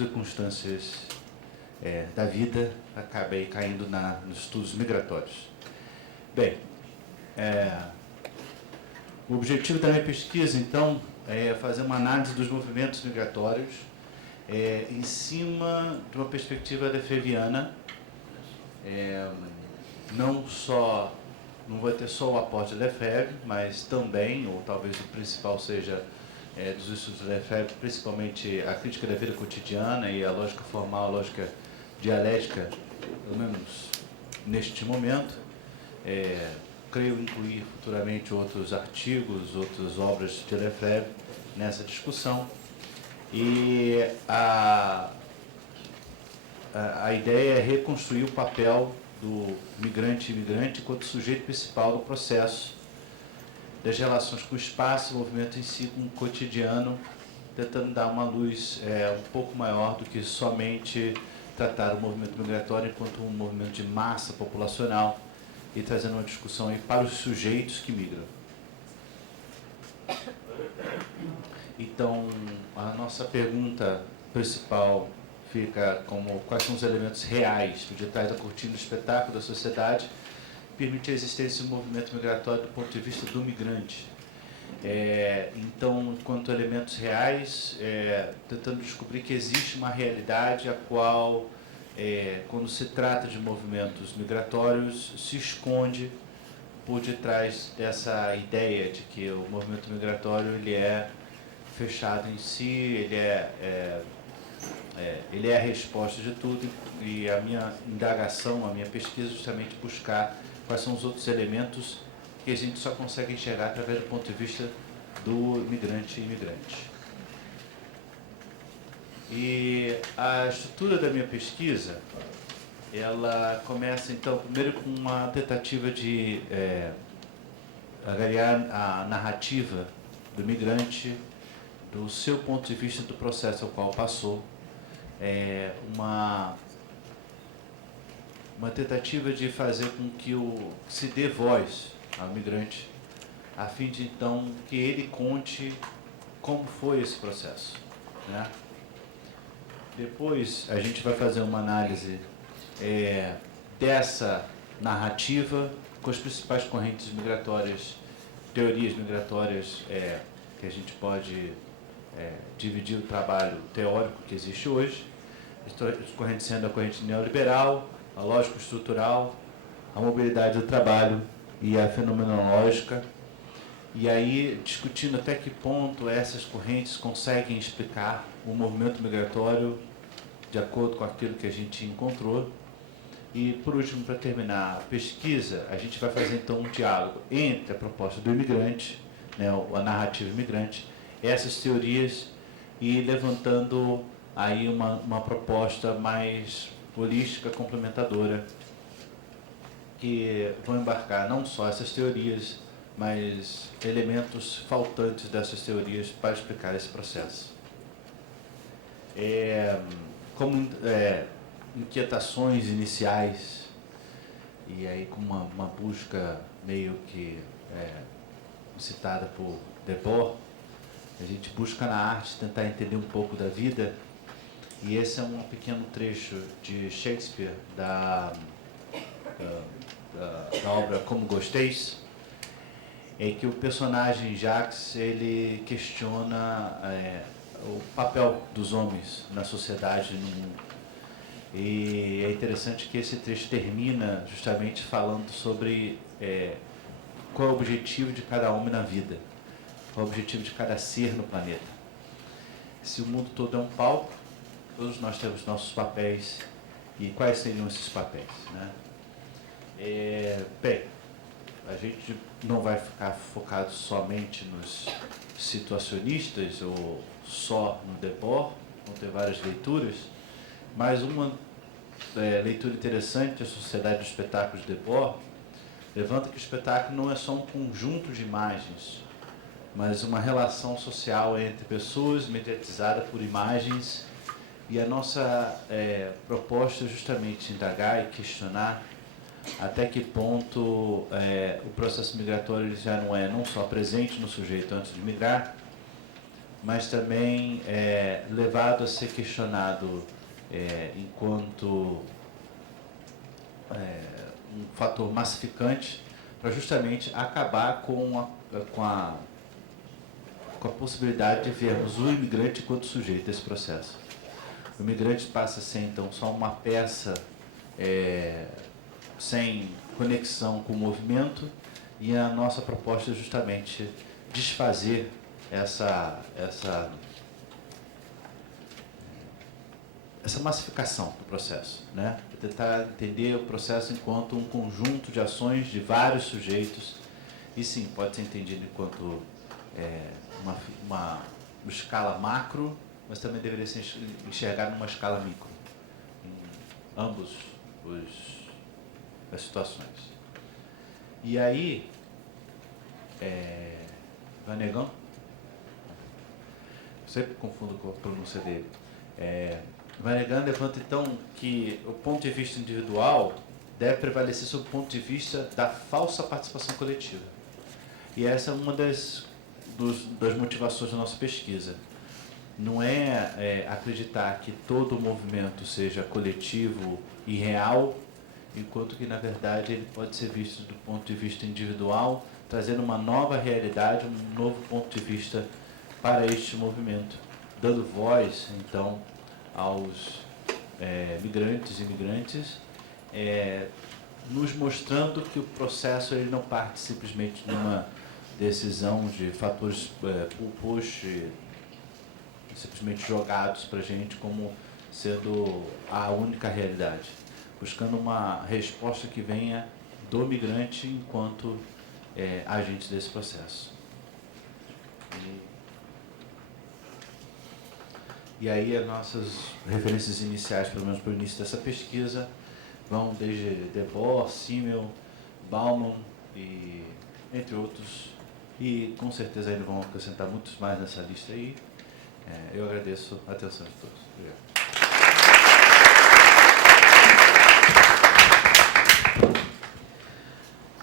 circunstâncias da vida, acabei caindo nos estudos migratórios. Bem, o objetivo da minha pesquisa, então, é fazer uma análise dos movimentos migratórios em cima de uma perspectiva lefebvriana. Não vai ter só o aporte de Lefebvre, mas também, ou talvez o principal seja dos estudos de Lefebvre, principalmente a crítica da vida cotidiana e a lógica formal, a lógica dialética, pelo menos neste momento. Creio incluir futuramente outros artigos, outras obras de Lefebvre nessa discussão. E a ideia é reconstruir o papel do migrante e imigrante enquanto sujeito principal do processo, das relações com o espaço, o movimento em si, com o cotidiano, tentando dar uma luz um pouco maior do que somente tratar o movimento migratório enquanto um movimento de massa populacional e trazendo uma discussão aí para os sujeitos que migram. Então, a nossa pergunta principal fica como quais são os elementos reais por detrás da cortina do espetáculo da sociedade que permite a existência de um movimento migratório do ponto de vista do migrante. Então, quanto a elementos reais, tentando descobrir que existe uma realidade a qual, quando se trata de movimentos migratórios, se esconde por detrás dessa ideia de que o movimento migratório ele é fechado em si, ele é a resposta de tudo, e a minha indagação, a minha pesquisa é justamente buscar quais são os outros elementos que a gente só consegue enxergar através do ponto de vista do migrante e imigrante. E a estrutura da minha pesquisa, ela começa, então, primeiro com uma tentativa de avaliar a narrativa do migrante, do seu ponto de vista do processo ao qual passou, uma tentativa de fazer com que se dê voz ao migrante, a fim de, então, que ele conte como foi esse processo, né? Depois, a gente vai fazer uma análise dessa narrativa com as principais correntes migratórias, teorias migratórias que a gente pode dividir o trabalho teórico que existe hoje, as correntes sendo a corrente neoliberal, a lógico-estrutural, a mobilidade do trabalho e a fenomenológica, e aí discutindo até que ponto essas correntes conseguem explicar o movimento migratório de acordo com aquilo que a gente encontrou. E, por último, para terminar a pesquisa, a gente vai fazer, então, um diálogo entre a proposta do imigrante, né, a narrativa imigrante, essas teorias, e levantando aí uma proposta mais holística, complementadora, que vão embarcar não só essas teorias, mas elementos faltantes dessas teorias para explicar esse processo. Como inquietações iniciais, e aí com uma busca meio que citada por Debord, a gente busca na arte tentar entender um pouco da vida, e esse é um pequeno trecho de Shakespeare, da obra Como Gosteis, em que o personagem Jacques ele questiona o papel dos homens na sociedade, no mundo. E é interessante que esse trecho termina justamente falando sobre qual é o objetivo de cada homem na vida, qual é o objetivo de cada ser no planeta. Se o mundo todo é um palco, todos nós temos nossos papéis, e quais seriam esses papéis, né? Bem, a gente não vai ficar focado somente nos situacionistas ou só no Debord, vão ter várias leituras, mas uma leitura interessante, a Sociedade do Espetáculo de Debord, levanta que o espetáculo não é só um conjunto de imagens, mas uma relação social entre pessoas mediatizada por imagens, e a nossa proposta é justamente indagar e questionar até que ponto o processo migratório já não é não só presente no sujeito antes de migrar, mas também levado a ser questionado enquanto um fator massificante para justamente acabar com a possibilidade de vermos o imigrante enquanto sujeito desse processo. O imigrante passa a ser, então, só uma peça sem conexão com o movimento, e a nossa proposta é justamente desfazer essa massificação do processo, né? Tentar entender o processo enquanto um conjunto de ações de vários sujeitos, e sim, pode ser entendido enquanto uma escala macro, mas também deveria ser enxergado numa escala micro, em ambos as situações. E aí, Vanegan, sempre confundo com a pronúncia dele, Vanegan levanta, então, que o ponto de vista individual deve prevalecer sobre o ponto de vista da falsa participação coletiva. E essa é uma das motivações da nossa pesquisa. Não é acreditar que todo o movimento seja coletivo e real, enquanto que, na verdade, ele pode ser visto do ponto de vista individual, trazendo uma nova realidade, um novo ponto de vista para este movimento, dando voz, então, aos migrantes e imigrantes, nos mostrando que o processo ele não parte simplesmente de uma decisão de fatores push, simplesmente jogados para a gente como sendo a única realidade, buscando uma resposta que venha do migrante enquanto agente desse processo. E aí as nossas referências iniciais, pelo menos para o início dessa pesquisa, vão desde Debord, Simmel, Bauman, e entre outros, e com certeza ainda vão acrescentar muitos mais nessa lista aí. Eu agradeço a atenção de todos. Obrigado.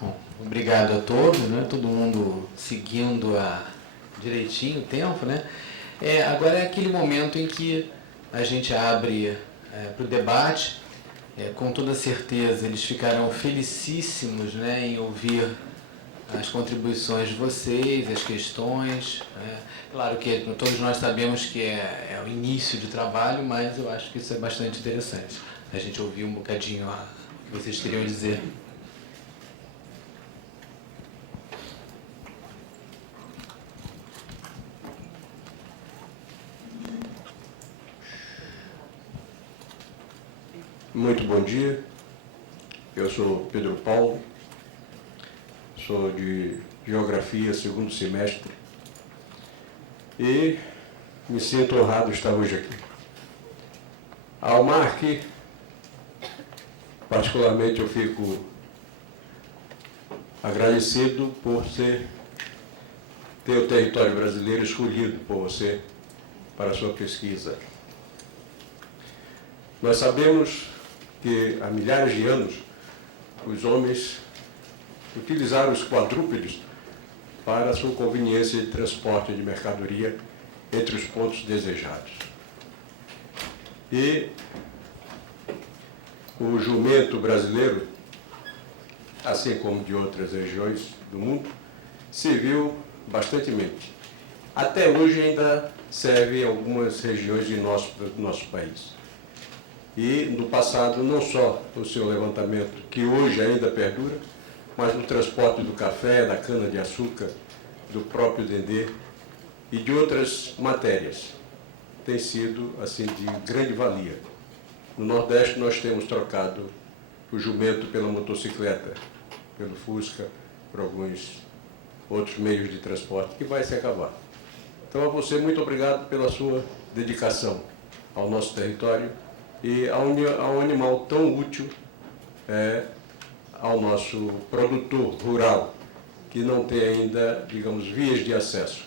Bom, obrigado a todos, né? Todo mundo seguindo direitinho o tempo, né? Agora é aquele momento em que a gente abre para o debate. Com toda certeza eles ficarão felicíssimos, né, em ouvir as contribuições de vocês, as questões. Claro que todos nós sabemos que é o início de trabalho, mas eu acho que isso é bastante interessante, a gente ouvir um bocadinho o que vocês teriam a dizer. Muito bom dia, eu sou Pedro Paulo, sou de Geografia, segundo semestre, e me sinto honrado de estar hoje aqui. Ao Marc, particularmente eu fico agradecido por ter o território brasileiro escolhido por você para a sua pesquisa. Nós sabemos que há milhares de anos os homens utilizaram os quadrúpedes para a sua conveniência de transporte de mercadoria entre os pontos desejados. E o jumento brasileiro, assim como de outras regiões do mundo, serviu bastantemente. Até hoje ainda serve em algumas regiões do nosso país. E, no passado, não só o seu levantamento, que hoje ainda perdura, mas no transporte do café, da cana-de-açúcar, do próprio dendê e de outras matérias, tem sido, assim, de grande valia. No Nordeste, nós temos trocado o jumento pela motocicleta, pelo Fusca, por alguns outros meios de transporte, que vai se acabar. Então, a você, muito obrigado pela sua dedicação ao nosso território e a um animal tão útil ao nosso produtor rural, que não tem ainda, digamos, vias de acesso,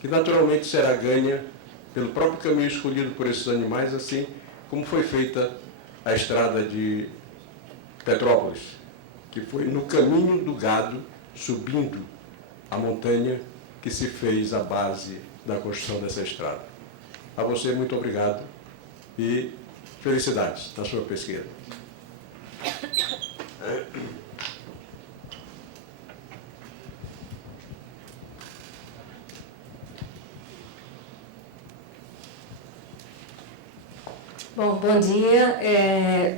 que naturalmente será ganha pelo próprio caminho escolhido por esses animais, assim como foi feita a estrada de Petrópolis, que foi no caminho do gado, subindo a montanha que se fez a base da construção dessa estrada. A você, muito obrigado e felicidades na sua pesquisa. Bom, bom dia.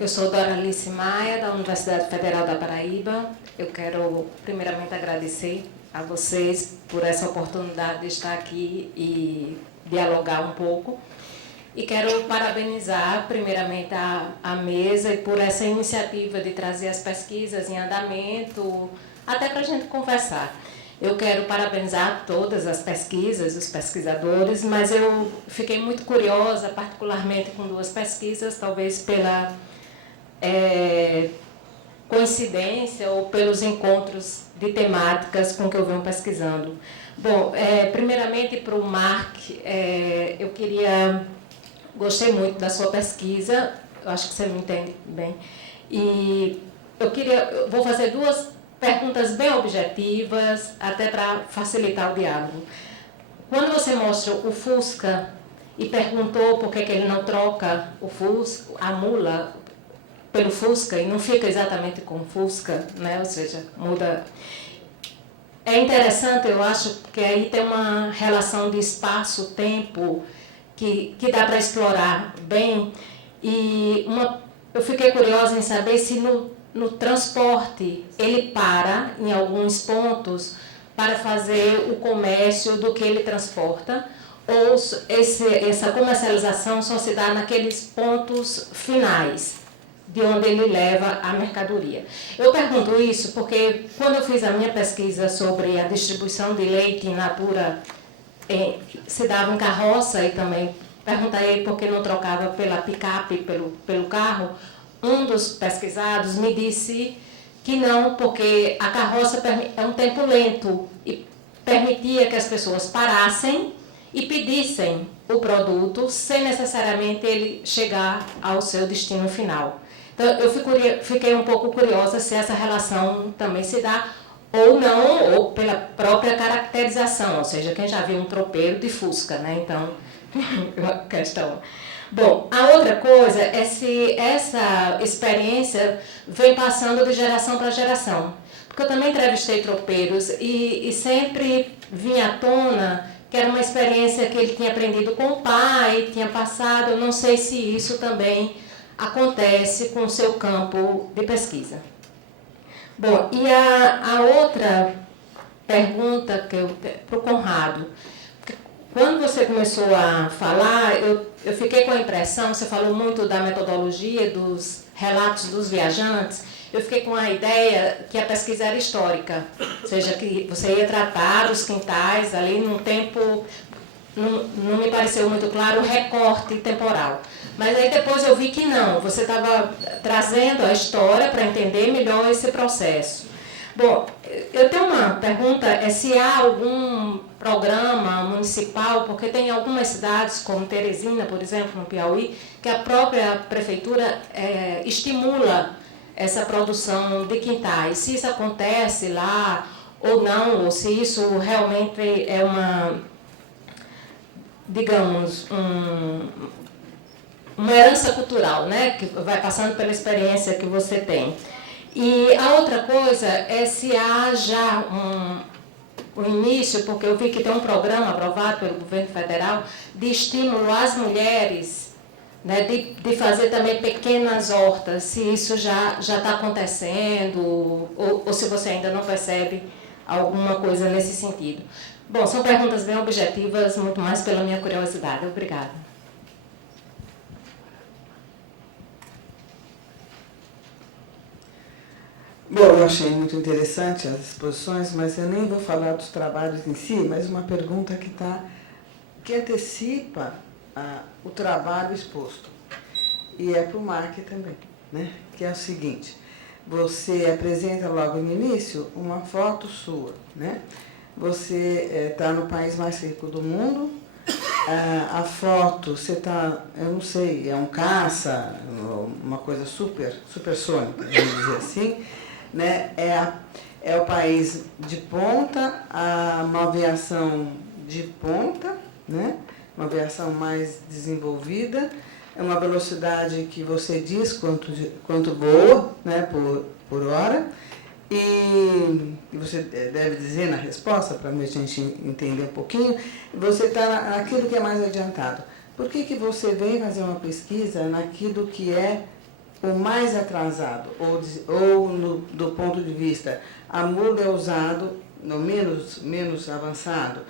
Eu sou Doralice Maia, da Universidade Federal da Paraíba. Eu quero, primeiramente, agradecer a vocês por essa oportunidade de estar aqui e dialogar um pouco. E quero parabenizar, primeiramente, a mesa e por essa iniciativa de trazer as pesquisas em andamento, até para a gente conversar. Eu quero parabenizar todas as pesquisas, os pesquisadores, mas eu fiquei muito curiosa, particularmente com duas pesquisas, talvez pela coincidência ou pelos encontros de temáticas com que eu venho pesquisando. Bom, primeiramente para o Mark, gostei muito da sua pesquisa, eu acho que você me entende bem, e eu vou fazer duas perguntas bem objetivas, até para facilitar o diálogo. Quando você mostra o Fusca e perguntou por que ele não troca o Fusca, a mula, pelo Fusca, e não fica exatamente com o Fusca, né? Ou seja, muda. É interessante, eu acho, que aí tem uma relação de espaço-tempo que dá para explorar bem. E eu fiquei curiosa em saber se no transporte ele para em alguns pontos para fazer o comércio do que ele transporta, ou essa comercialização só se dá naqueles pontos finais de onde ele leva a mercadoria. Eu pergunto isso porque quando eu fiz a minha pesquisa sobre a distribuição de leite in natura, se dava em carroça, e também perguntei por que não trocava pela picape, pelo carro. Um dos pesquisados me disse que não, porque a carroça é um tempo lento e permitia que as pessoas parassem e pedissem o produto sem necessariamente ele chegar ao seu destino final. Então, eu fiquei um pouco curiosa se essa relação também se dá ou não, ou pela própria caracterização, ou seja, quem já viu um tropeiro de Fusca, né? Então, uma questão. Bom, a outra coisa é se essa experiência vem passando de geração para geração. Porque eu também entrevistei tropeiros e sempre vinha à tona que era uma experiência que ele tinha aprendido com o pai, tinha passado. Eu não sei se isso também acontece com o seu campo de pesquisa. Bom, e a outra pergunta para o Conrado. Quando você começou a falar, eu fiquei com a impressão, você falou muito da metodologia, dos relatos dos viajantes, eu fiquei com a ideia que a pesquisa era histórica, ou seja, que você ia tratar os quintais ali num tempo, não me pareceu muito claro o recorte temporal. Mas aí depois eu vi que não, você estava trazendo a história para entender melhor esse processo. Bom, eu tenho uma pergunta, se há algum programa municipal, porque tem algumas cidades, como Teresina, por exemplo, no Piauí, que a própria prefeitura estimula essa produção de quintais. Se isso acontece lá ou não, ou se isso realmente é uma, digamos, uma herança cultural, né, que vai passando pela experiência que você tem. E a outra coisa é se há já um início, porque eu vi que tem um programa aprovado pelo governo federal de estímulo às mulheres, né, de fazer também pequenas hortas, se isso já está acontecendo, ou se você ainda não percebe alguma coisa nesse sentido. Bom, são perguntas bem objetivas, muito mais pela minha curiosidade. Obrigada. Bom, eu achei muito interessante as exposições, mas eu nem vou falar dos trabalhos em si, mas uma pergunta que antecipa o trabalho exposto. E é para o Mark também, né? Que é o seguinte, você apresenta logo no início uma foto sua, né? Você está no país mais rico do mundo, a foto, você está, eu não sei, é um caça, uma coisa supersônica, vamos dizer assim, né? é o país de ponta, uma aviação de ponta, né? Uma aviação mais desenvolvida, é uma velocidade que você diz quanto voa, né, por hora, e você deve dizer na resposta, para a gente entender um pouquinho, você está naquilo que é mais adiantado. Por que você vem fazer uma pesquisa naquilo que é o mais atrasado, do ponto de vista, a mula é usado no menos avançado,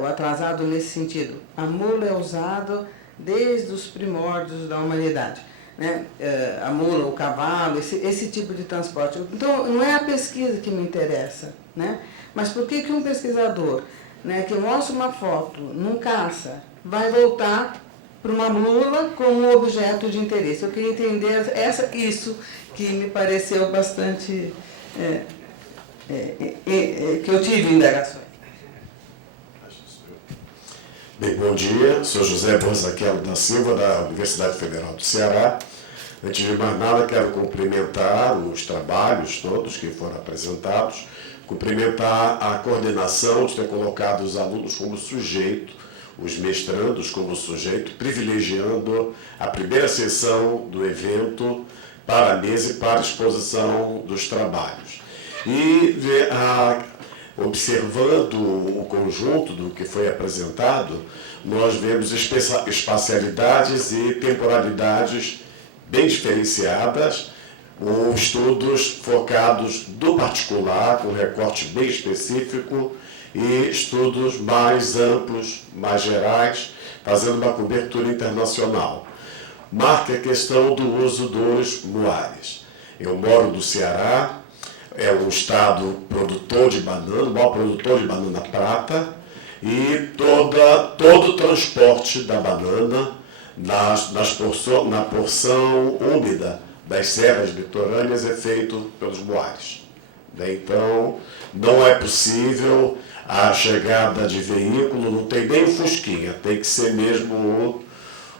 o atrasado nesse sentido. A mula é usado desde os primórdios da humanidade, né? A mula, o cavalo, esse tipo de transporte. Então, não é a pesquisa que me interessa, né? Mas por que um pesquisador, né, que mostra uma foto num caça vai voltar para uma mula como objeto de interesse? Eu queria entender isso que me pareceu bastante... que eu tive indagações. Bem, bom dia. Sou José Borzaquelo da Silva, da Universidade Federal do Ceará. Antes de mais nada, quero cumprimentar os trabalhos todos que foram apresentados, cumprimentar a coordenação de ter colocado os alunos como sujeito, os mestrandos como sujeito, privilegiando a primeira sessão do evento para a mesa e para a exposição dos trabalhos. E observando o conjunto do que foi apresentado, nós vemos espacialidades e temporalidades bem diferenciadas, com estudos focados do particular, com recorte bem específico, e estudos mais amplos, mais gerais, fazendo uma cobertura internacional. Marca a questão do uso dos muares. Eu moro no Ceará, é um estado produtor de banana, o maior produtor de banana prata, e todo o transporte da banana na porção úmida das serras litorâneas é feito pelos muares. Então, não é possível a chegada de veículo, não tem nem o Fusquinha, tem que ser mesmo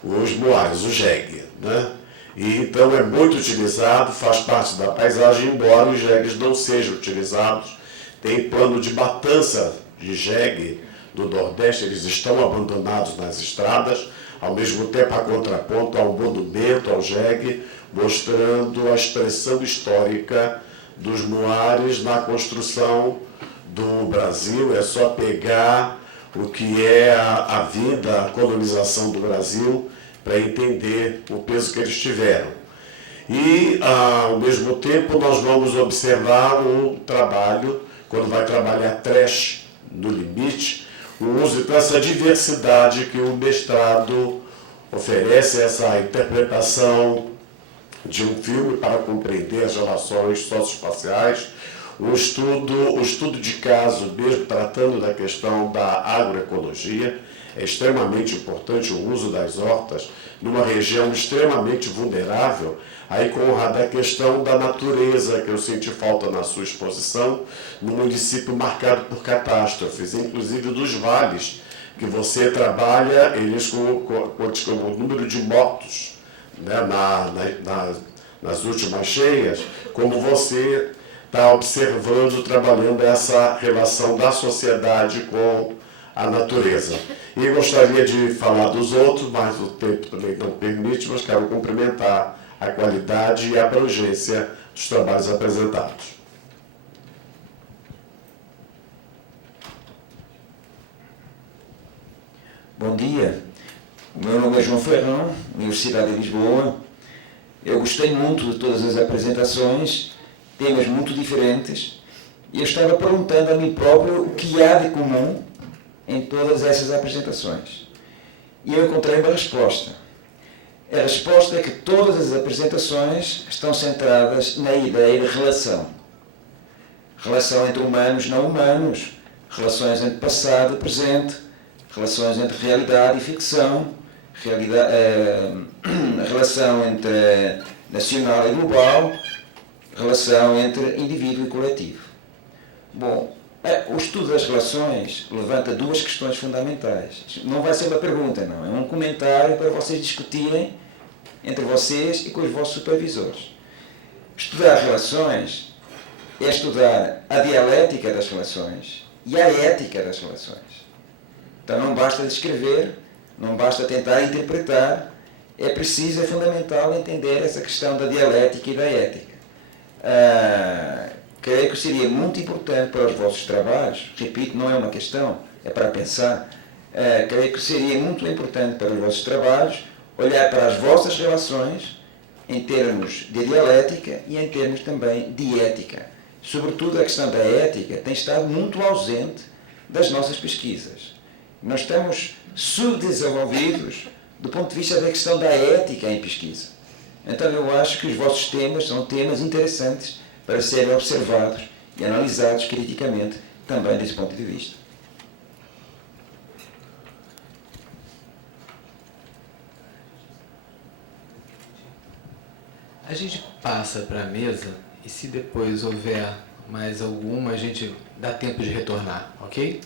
os muares, o jegue, né? E, então é muito utilizado, faz parte da paisagem, embora os jegues não sejam utilizados. Tem plano de matança de jegue do Nordeste, eles estão abandonados nas estradas, ao mesmo tempo a contraponto ao monumento, ao jegue, mostrando a expressão histórica dos muares na construção do Brasil. É só pegar o que é a vida, a colonização do Brasil, para entender o peso que eles tiveram. E, ao mesmo tempo, nós vamos observar o trabalho, quando vai trabalhar trash no limite, o uso dessa diversidade que o mestrado oferece, essa interpretação de um filme para compreender as relações socioespaciais, o estudo de caso, mesmo tratando da questão da agroecologia. É extremamente importante o uso das hortas numa região extremamente vulnerável, aí Conrado, a questão da natureza, que eu senti falta na sua exposição, num município marcado por catástrofes, inclusive dos vales, que você trabalha, eles com o número de mortos, né, nas últimas cheias, como você está observando, trabalhando essa relação da sociedade com a natureza. E gostaria de falar dos outros, mas o tempo também não permite, mas quero cumprimentar a qualidade e a abrangência dos trabalhos apresentados. Bom dia, o meu nome é João Ferrão, Universidade de Lisboa. Eu gostei muito de todas as apresentações, temas muito diferentes, e eu estava perguntando a mim próprio o que há de comum em todas essas apresentações. E eu encontrei uma resposta. A resposta é que todas as apresentações estão centradas na ideia de relação. Relação entre humanos e não humanos, relações entre passado e presente, relações entre realidade e ficção, relação entre nacional e global, relação entre indivíduo e coletivo. Bom, o estudo das relações levanta duas questões fundamentais. Não vai ser uma pergunta, não. É um comentário para vocês discutirem entre vocês e com os vossos supervisores. Estudar relações é estudar a dialética das relações e a ética das relações. Então não basta descrever, não basta tentar interpretar, é preciso, é fundamental entender essa questão da dialética e da ética. Creio que seria muito importante para os vossos trabalhos, repito, não é uma questão, é para pensar, creio que seria muito importante para os vossos trabalhos olhar para as vossas relações em termos de dialética e em termos também de ética. Sobretudo a questão da ética tem estado muito ausente das nossas pesquisas. Nós estamos subdesenvolvidos do ponto de vista da questão da ética em pesquisa. Então eu acho que os vossos temas são temas interessantes para serem observados e analisados criticamente também desse ponto de vista. A gente passa para a mesa e se depois houver mais alguma, a gente dá tempo de retornar, ok?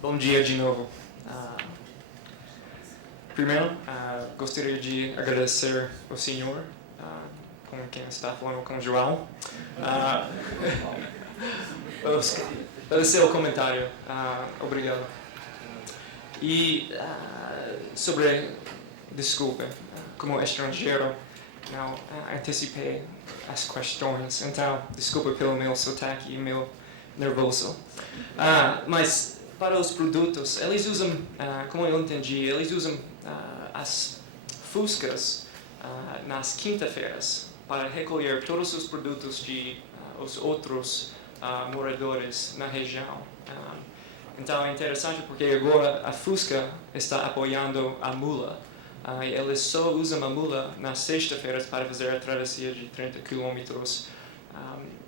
Bom dia de novo. Primeiro, gostaria de agradecer ao senhor, com quem está falando, com o João, pelo seu comentário. Obrigado. E sobre, desculpe, como estrangeiro, não antecipei as questões, então desculpe pelo meu sotaque e meu nervoso. Mas para os produtos, eles usam, como eu entendi, eles usam as fuscas nas quinta-feiras para recolher todos os produtos de os outros moradores na região. Então é interessante porque agora a Fusca está apoiando a mula. Eles só usam a mula nas sexta-feiras para fazer a travessia de 30 quilômetros,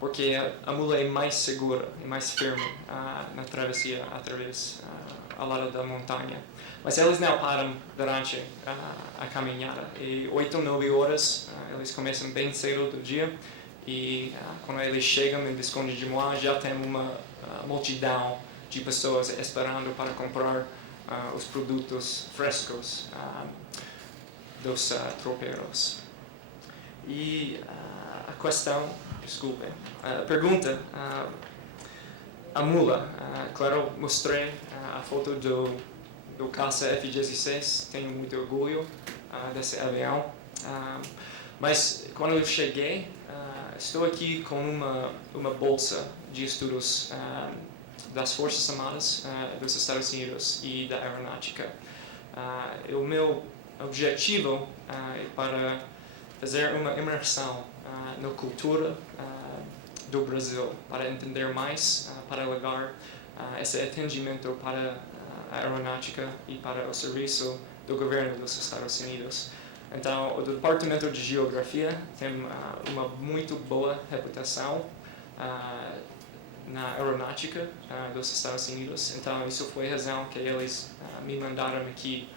porque a mula é mais segura e mais firme na travessia através ao lado da montanha. Mas eles não param durante a caminhada. E 8 ou 9 horas eles começam bem cedo do dia e quando eles chegam em Visconde de Moix já tem uma multidão de pessoas esperando para comprar os produtos frescos dos tropeiros. E a questão, desculpe, a pergunta, a mula, claro, mostrei a foto do caça F-16, tenho muito orgulho desse avião, mas quando eu cheguei, estou aqui com uma bolsa de estudos das Forças Armadas dos Estados Unidos e da aeronáutica. O meu objetivo é para fazer uma imersão na cultura do Brasil, para entender mais, para levar esse atendimento para a aeronáutica e para o serviço do governo dos Estados Unidos. Então, o Departamento de Geografia tem uma muito boa reputação na aeronáutica dos Estados Unidos. Então, isso foi a razão que eles me mandaram aqui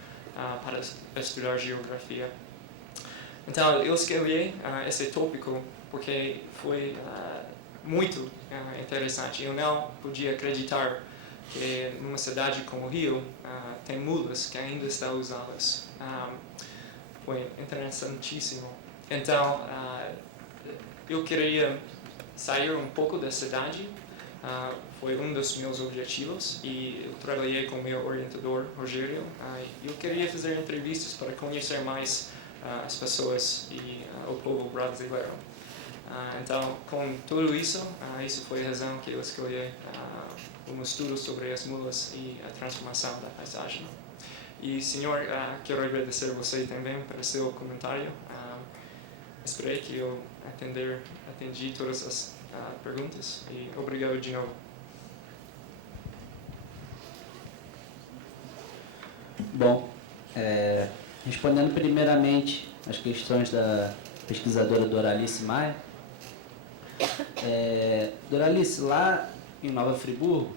para estudar geografia. Então, eu escolhi esse tópico porque foi muito interessante. Eu não podia acreditar que numa cidade como o Rio tem mulas que ainda estão usadas. Foi interessantíssimo. Então, eu queria sair um pouco da cidade. Foi um dos meus objetivos e eu trabalhei com o meu orientador, Rogério. Eu queria fazer entrevistas para conhecer mais as pessoas e o povo brasileiro. Então, com tudo isso, isso foi a razão que eu escolhi um estudo sobre as mulas e a transformação da paisagem. E, senhor, quero agradecer você também pelo seu comentário. Esperei que eu atendi todas as perguntas e obrigado de novo. Bom, respondendo primeiramente as questões da pesquisadora Doralice Maia. Doralice, lá em Nova Friburgo,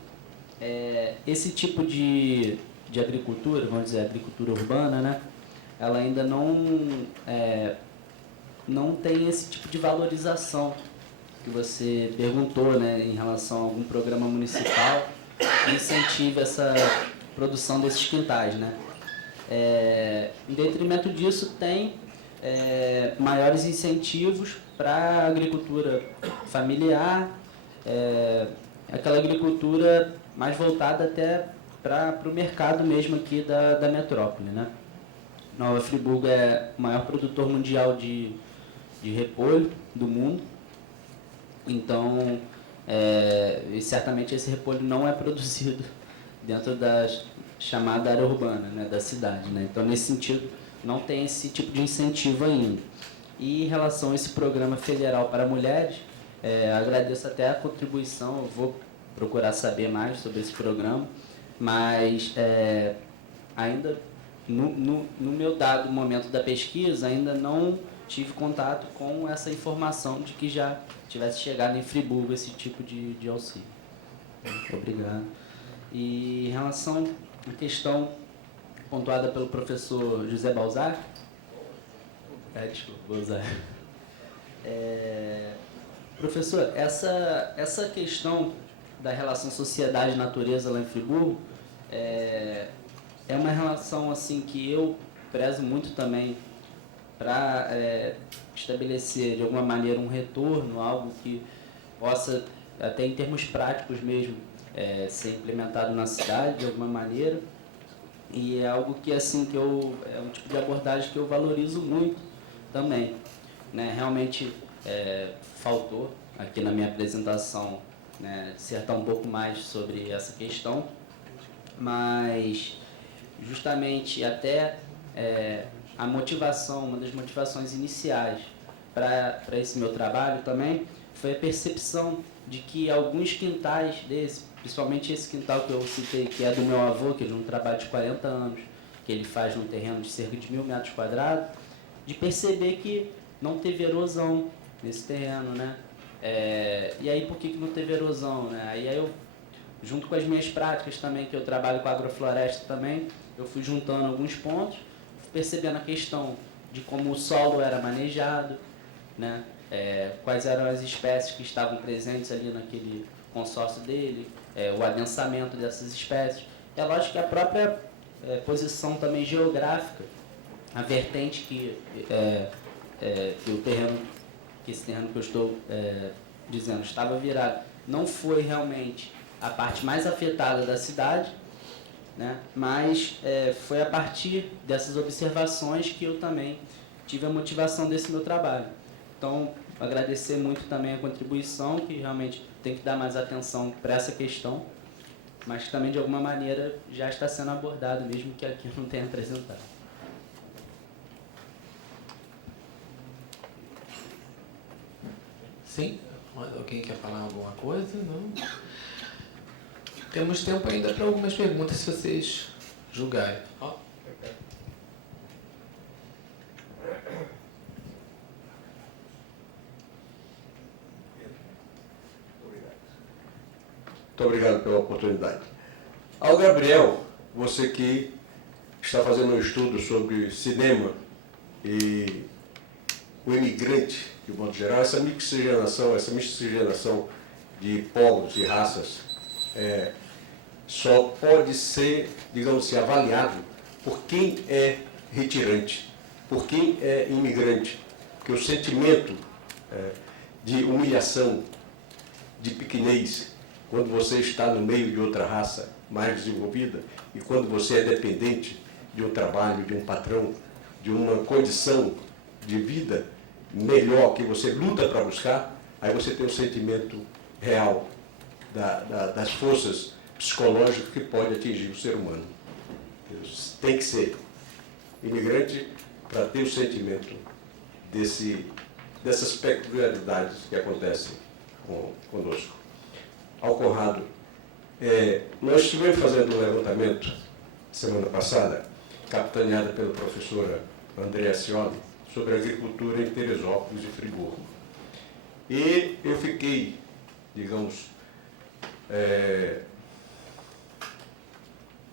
esse tipo de agricultura, vamos dizer, agricultura urbana, né? Ela ainda não tem esse tipo de valorização que você perguntou, né, em relação a algum programa municipal que incentive essa produção desses quintais, né? Em detrimento disso, tem maiores incentivos para a agricultura familiar, aquela agricultura mais voltada até para o mercado mesmo aqui da metrópole, né? Nova Friburgo é o maior produtor mundial de repolho do mundo, então e certamente esse repolho não é produzido dentro da chamada área urbana, né, da cidade, né? Então, nesse sentido, não tem esse tipo de incentivo ainda. E em relação a esse programa federal para mulheres, agradeço até a contribuição, eu vou procurar saber mais sobre esse programa, mas ainda no meu dado momento da pesquisa, ainda não tive contato com essa informação de que já tivesse chegado em Friburgo esse tipo de auxílio. Obrigado. E em relação à questão pontuada pelo professor José Balzac, desculpa, Balzac. Professor, essa questão da relação sociedade-natureza lá em Friburgo é uma relação assim que eu prezo muito também para estabelecer de alguma maneira um retorno, algo que possa, até em termos práticos mesmo, ser implementado na cidade de alguma maneira. E é algo que assim é um tipo de abordagem que eu valorizo muito também, né? Realmente faltou aqui na minha apresentação, né, dissertar um pouco mais sobre essa questão, mas justamente até a motivação, uma das motivações iniciais para esse meu trabalho também foi a percepção de que alguns quintais principalmente esse quintal que eu citei, que é do meu avô, que ele é um trabalho de 40 anos, que ele faz num terreno de cerca de 1.000 metros quadrados, de perceber que não teve erosão nesse terreno, né? E aí, por que não teve erosão, né? Aí eu, junto com as minhas práticas também, que eu trabalho com agrofloresta também, eu fui juntando alguns pontos, percebendo a questão de como o solo era manejado, né? Quais eram as espécies que estavam presentes ali naquele consórcio dele, o adensamento dessas espécies. É lógico que a própria posição também geográfica, a vertente que esse terreno que eu estou dizendo estava virado, não foi realmente a parte mais afetada da cidade, né? Mas foi a partir dessas observações que eu também tive a motivação desse meu trabalho. Então, agradecer muito também a contribuição, que realmente tem que dar mais atenção para essa questão, mas que também de alguma maneira já está sendo abordado, mesmo que aqui eu não tenha apresentado. Sim? Alguém quer falar alguma coisa? Não? Temos tempo ainda para algumas perguntas, se vocês julgarem. Muito obrigado pela oportunidade. Ao Gabriel, você que está fazendo um estudo sobre cinema e o imigrante, de modo geral, essa miscigenação de povos e raças só pode ser, digamos assim, avaliado por quem é retirante, por quem é imigrante. Porque o sentimento de humilhação, de pequenez, quando você está no meio de outra raça mais desenvolvida e quando você é dependente de um trabalho, de um patrão, de uma condição de vida melhor que você luta para buscar, aí você tem um sentimento real das forças psicológicas que pode atingir o ser humano. Tem que ser imigrante para ter o sentimento dessas peculiaridades que acontecem conosco. Ao Conrado, nós estivemos fazendo um levantamento semana passada, capitaneada pela professora Andréa Scioli, sobre a agricultura em Teresópolis e Friburgo. E eu fiquei, digamos,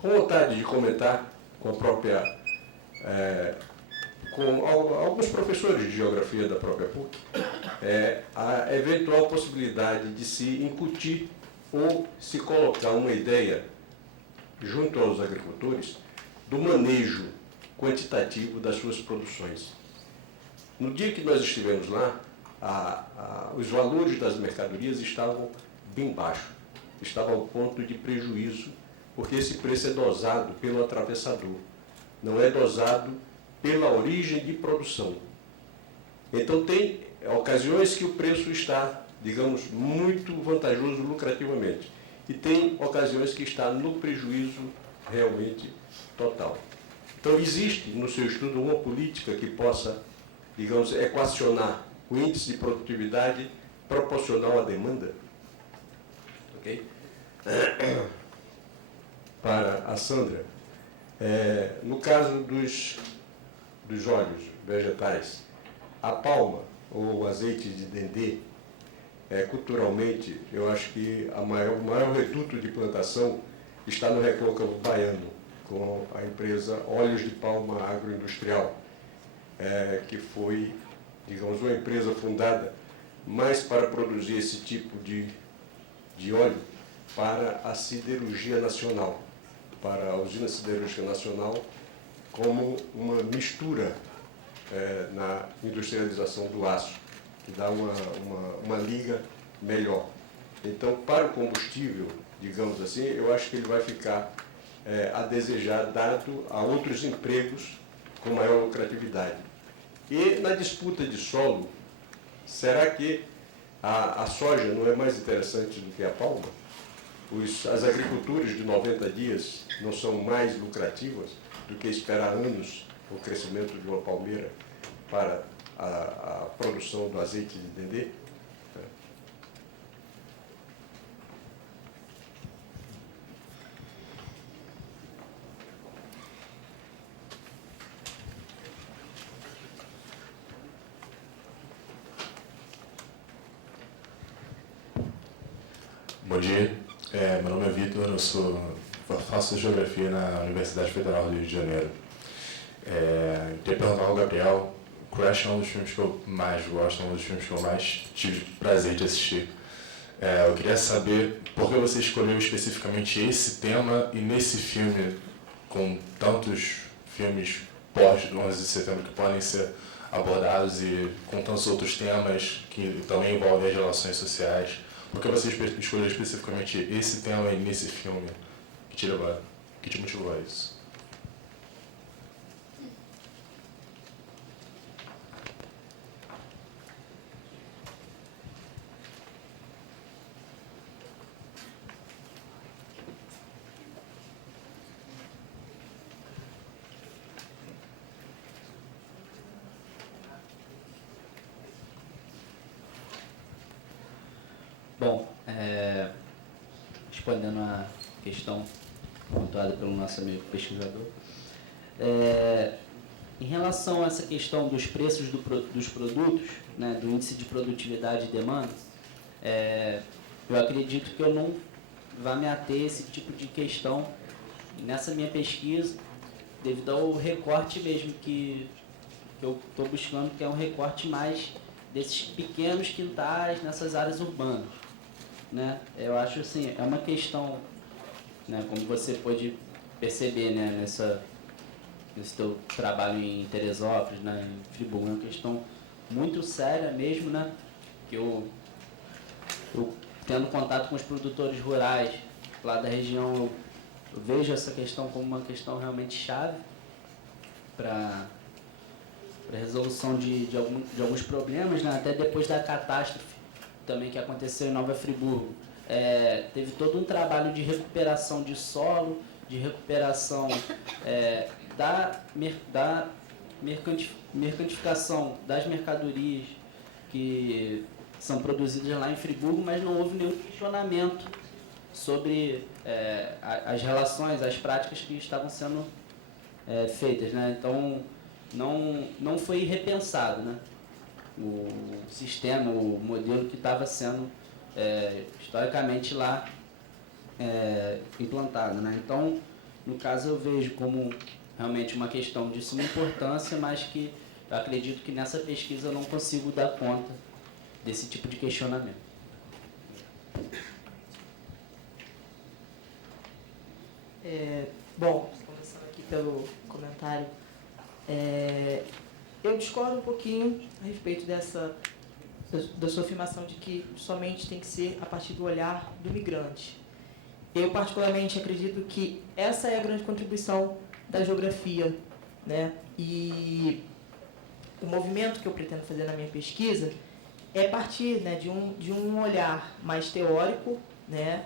com vontade de comentar com a própria, com alguns professores de geografia da própria PUC, a eventual possibilidade de se incutir ou se colocar uma ideia junto aos agricultores do manejo quantitativo das suas produções. No dia que nós estivemos lá, os valores das mercadorias estavam bem baixos, estavam ao ponto de prejuízo, porque esse preço é dosado pelo atravessador, não é dosado pela origem de produção. Então, tem ocasiões que o preço está, digamos, muito vantajoso lucrativamente, e tem ocasiões que está no prejuízo realmente total. Então, existe no seu estudo uma política que possa, digamos, equacionar o índice de produtividade proporcional à demanda? Ok? Para a Sandra, no caso dos óleos vegetais, a palma ou o azeite de dendê, culturalmente, eu acho que o maior reduto de plantação está no Recôncavo Baiano, com a empresa Óleos de Palma Agroindustrial, que foi, digamos, uma empresa fundada mais para produzir esse tipo de óleo para a siderurgia nacional, para a usina siderúrgica nacional, como uma mistura na industrialização do aço, que dá uma liga melhor. Então, para o combustível, digamos assim, eu acho que ele vai ficar a desejar, dado a outros empregos com maior lucratividade. E na disputa de solo, será que a soja não é mais interessante do que a palma? As agriculturas de 90 dias não são mais lucrativas do que esperar anos o crescimento de uma palmeira para a produção do azeite de dendê? Bom dia, meu nome é Vitor, faço geografia na Universidade Federal do Rio de Janeiro. Queria perguntar ao Gabriel, Crash é um dos filmes que eu mais gosto, um dos filmes que eu mais tive prazer de assistir. Eu queria saber por que você escolheu especificamente esse tema e nesse filme, com tantos filmes pós-11 de setembro que podem ser abordados e com tantos outros temas que também envolvem as relações sociais. Por que você escolheu especificamente esse tema nesse filme que te motivou a isso? Bom, respondendo a questão pontuada pelo nosso amigo pesquisador, em relação a essa questão dos preços dos produtos, né, do índice de produtividade e demanda, eu acredito que eu não vá me ater a esse tipo de questão nessa minha pesquisa, devido ao recorte mesmo que eu estou buscando, que é um recorte mais desses pequenos quintais nessas áreas urbanas. Né? Eu acho assim, é uma questão, né, como você pode perceber, né, nesse teu trabalho em Teresópolis, né, em Friburgo, é uma questão muito séria mesmo, né, que eu tendo contato com os produtores rurais lá da região, eu vejo essa questão como uma questão realmente chave para a resolução de alguns problemas, né, até depois da catástrofe também que aconteceu em Nova Friburgo. Teve todo um trabalho de recuperação de solo, de recuperação da mercantificação das mercadorias que são produzidas lá em Friburgo, mas não houve nenhum questionamento sobre as relações, as práticas que estavam sendo feitas. Né? Então, não foi repensado, né? O sistema, o modelo que estava sendo historicamente lá implantado. Né? Então, no caso, eu vejo como realmente uma questão de suma importância, mas que eu acredito que nessa pesquisa eu não consigo dar conta desse tipo de questionamento. Bom, começando aqui pelo comentário, eu discordo um pouquinho a respeito da sua afirmação de que somente tem que ser a partir do olhar do migrante. Eu, particularmente, acredito que essa é a grande contribuição da geografia, né? E o movimento que eu pretendo fazer na minha pesquisa é partir, né, de um olhar mais teórico, né,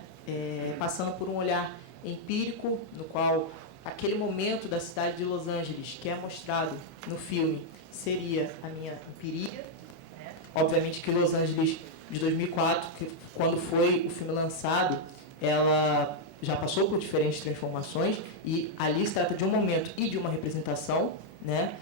passando por um olhar empírico, no qual aquele momento da cidade de Los Angeles, que é mostrado no filme, seria a minha empiria. Né? Obviamente que Los Angeles de 2004, que, quando foi o filme lançado, ela já passou por diferentes transformações e ali se trata de um momento e de uma representação, né?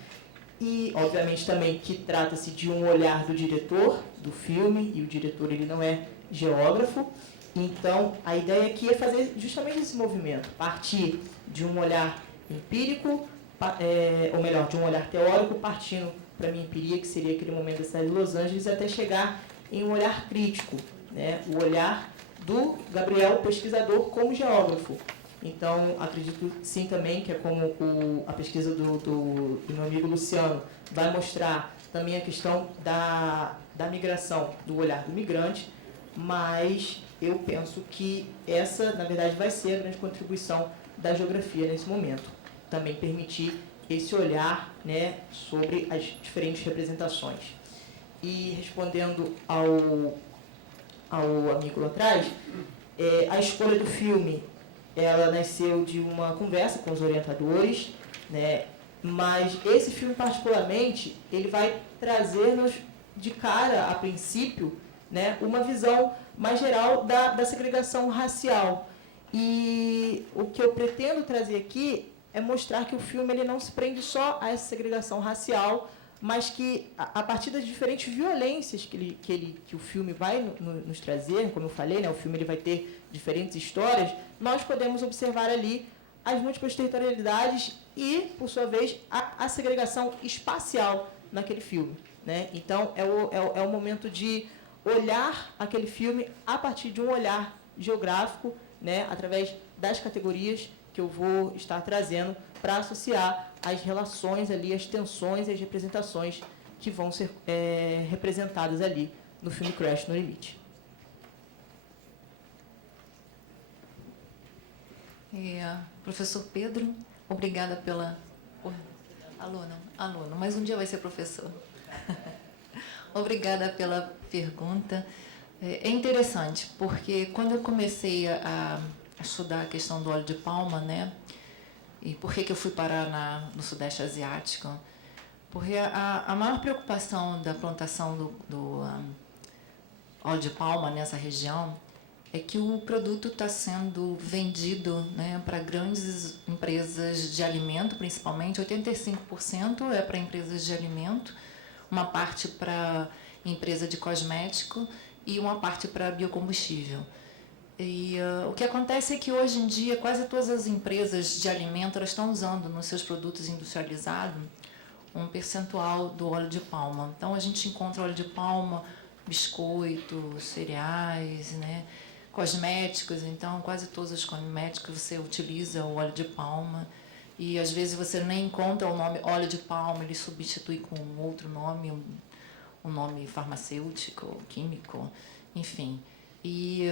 E, obviamente, também que trata-se de um olhar do diretor do filme, e o diretor ele não é geógrafo. Então, a ideia aqui é fazer justamente esse movimento, partir de um olhar empírico, ou melhor, de um olhar teórico, partindo para a minha empiria, que seria aquele momento da cidade de Los Angeles, até chegar em um olhar crítico, né? O olhar do Gabriel, pesquisador, como geógrafo. Então, acredito sim também que é como a pesquisa do meu amigo Luciano vai mostrar também a questão da migração, do olhar do migrante, mas eu penso que essa, na verdade, vai ser a grande contribuição da geografia nesse momento. Também permitir esse olhar, né, sobre as diferentes representações. E respondendo ao amigo lá atrás, a escolha do filme, ela nasceu de uma conversa com os orientadores, né? Mas esse filme particularmente, ele vai trazer-nos de cara, a princípio, né, uma visão mais geral da segregação racial. E o que eu pretendo trazer aqui é mostrar que o filme ele não se prende só a essa segregação racial, mas que, a partir das diferentes violências que o filme vai nos trazer, como eu falei, né, o filme ele vai ter diferentes histórias, nós podemos observar ali as múltiplas territorialidades e, por sua vez, a segregação espacial naquele filme. Né? Então, é o momento de olhar aquele filme a partir de um olhar geográfico, né, através das categorias que eu vou estar trazendo para associar as relações ali, as tensões e as representações que vão ser representadas ali no filme Crash no Limite. Professor Pedro, obrigada pela... Aluno, mas um dia vai ser professor. Obrigada pela pergunta. É interessante, porque quando eu comecei a estudar a questão do óleo de palma, né, e por que eu fui parar no Sudeste Asiático? Porque a maior preocupação da plantação do óleo de palma nessa região é que o produto está sendo vendido, né, para grandes empresas de alimento, principalmente. 85% é para empresas de alimento, uma parte para empresa de cosmético e uma parte para biocombustível. E o que acontece é que hoje em dia quase todas as empresas de alimento elas estão usando nos seus produtos industrializados um percentual do óleo de palma. Então a gente encontra óleo de palma, biscoito, cereais, né, cosméticos. Então quase todos os cosméticos você utiliza o óleo de palma e às vezes você nem encontra o nome óleo de palma, ele substitui com outro nome, um nome farmacêutico, químico, enfim. E,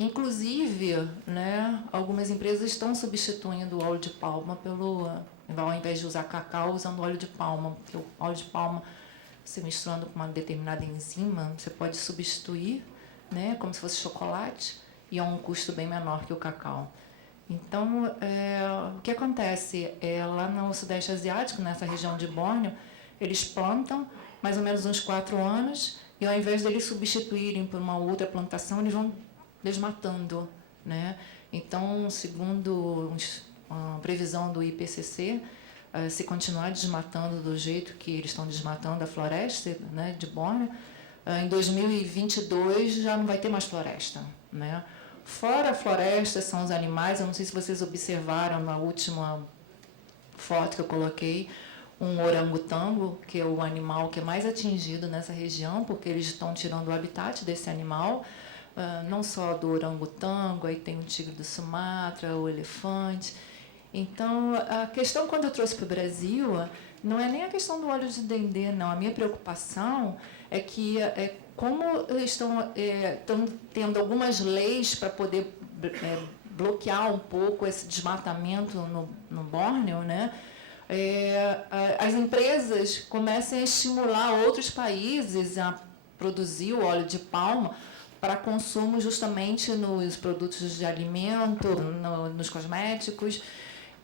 inclusive, né, algumas empresas estão substituindo o óleo de palma ao invés de usar cacau, usando óleo de palma. Porque o óleo de palma, você misturando com uma determinada enzima, você pode substituir, né, como se fosse chocolate, e a um custo bem menor que o cacau. Então, o que acontece? Lá no Sudeste Asiático, nessa região de Bórneo, eles plantam mais ou menos uns 4 anos, e ao invés deles substituírem por uma outra plantação, eles vão desmatando, né? Então, segundo a previsão do IPCC, se continuar desmatando do jeito que eles estão desmatando a floresta, né, de Bórneo, em 2022 já não vai ter mais floresta, né? Fora a floresta são os animais. Eu não sei se vocês observaram na última foto que eu coloquei, um orangotango, que é o animal que é mais atingido nessa região, porque eles estão tirando o habitat desse animal, não só do orangotango, aí tem o tigre do Sumatra, o elefante. Então, a questão, quando eu trouxe para o Brasil, não é nem a questão do óleo de dendê, não. A minha preocupação é que, como estão tendo algumas leis para poder bloquear um pouco esse desmatamento no Bórneo, né? As empresas comecem a estimular outros países a produzir o óleo de palma para consumo justamente nos produtos de alimento, nos cosméticos.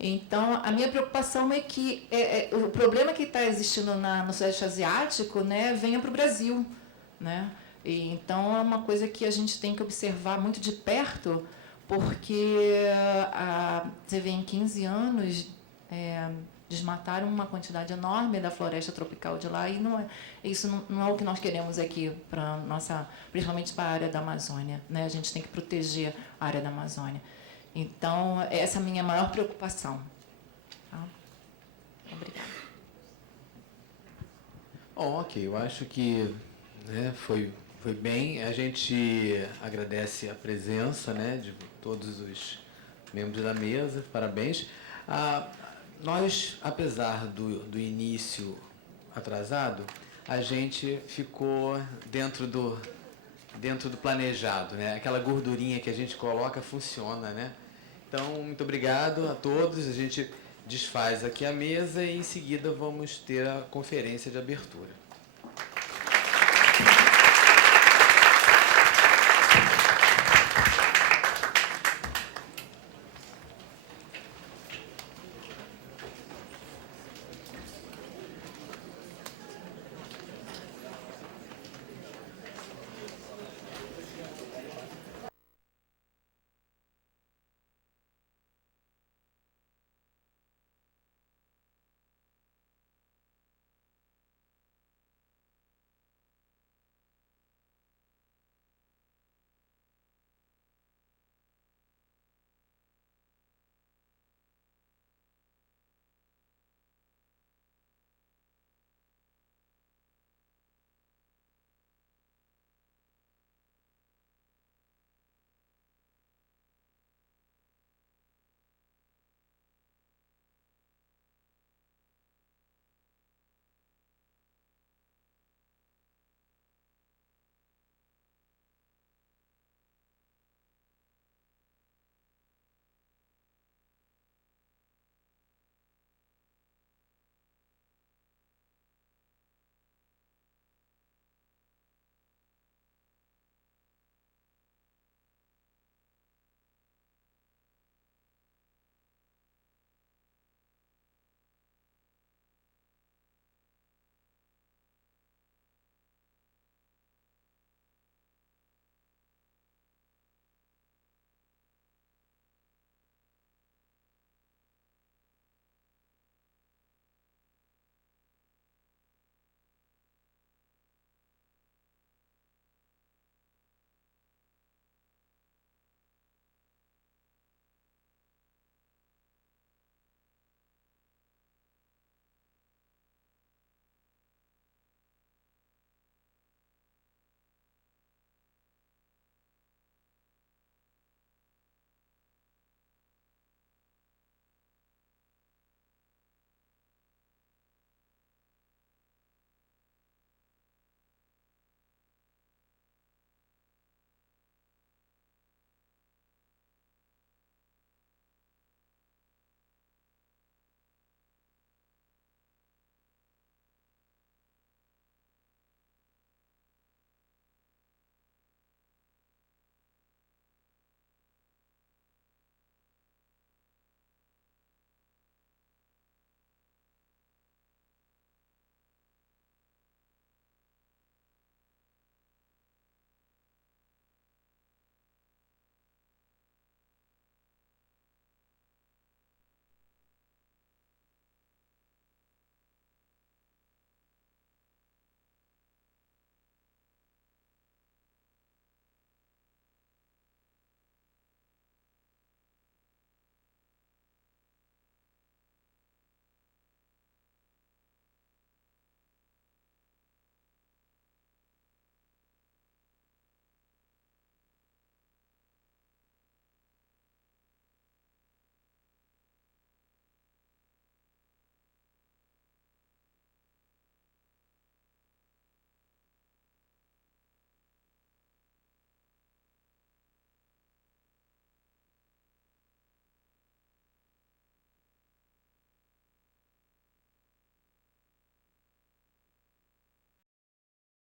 Então, a minha preocupação é que o problema que está existindo no Sudeste Asiático, né, venha para o Brasil, né? Então, é uma coisa que a gente tem que observar muito de perto, porque você vê, em 15 anos, desmataram uma quantidade enorme da floresta tropical de lá, e isso não é o que nós queremos aqui, principalmente para a área da Amazônia, né? A gente tem que proteger a área da Amazônia. Então, essa é a minha maior preocupação. Tá? Obrigada. Bom, ok, eu acho que, né, foi bem. A gente agradece a presença, né, de todos os membros da mesa, parabéns. Nós, apesar do início atrasado, a gente ficou dentro do planejado, né? Aquela gordurinha que a gente coloca funciona, né? Então, muito obrigado a todos. A gente desfaz aqui a mesa e, em seguida, vamos ter a conferência de abertura.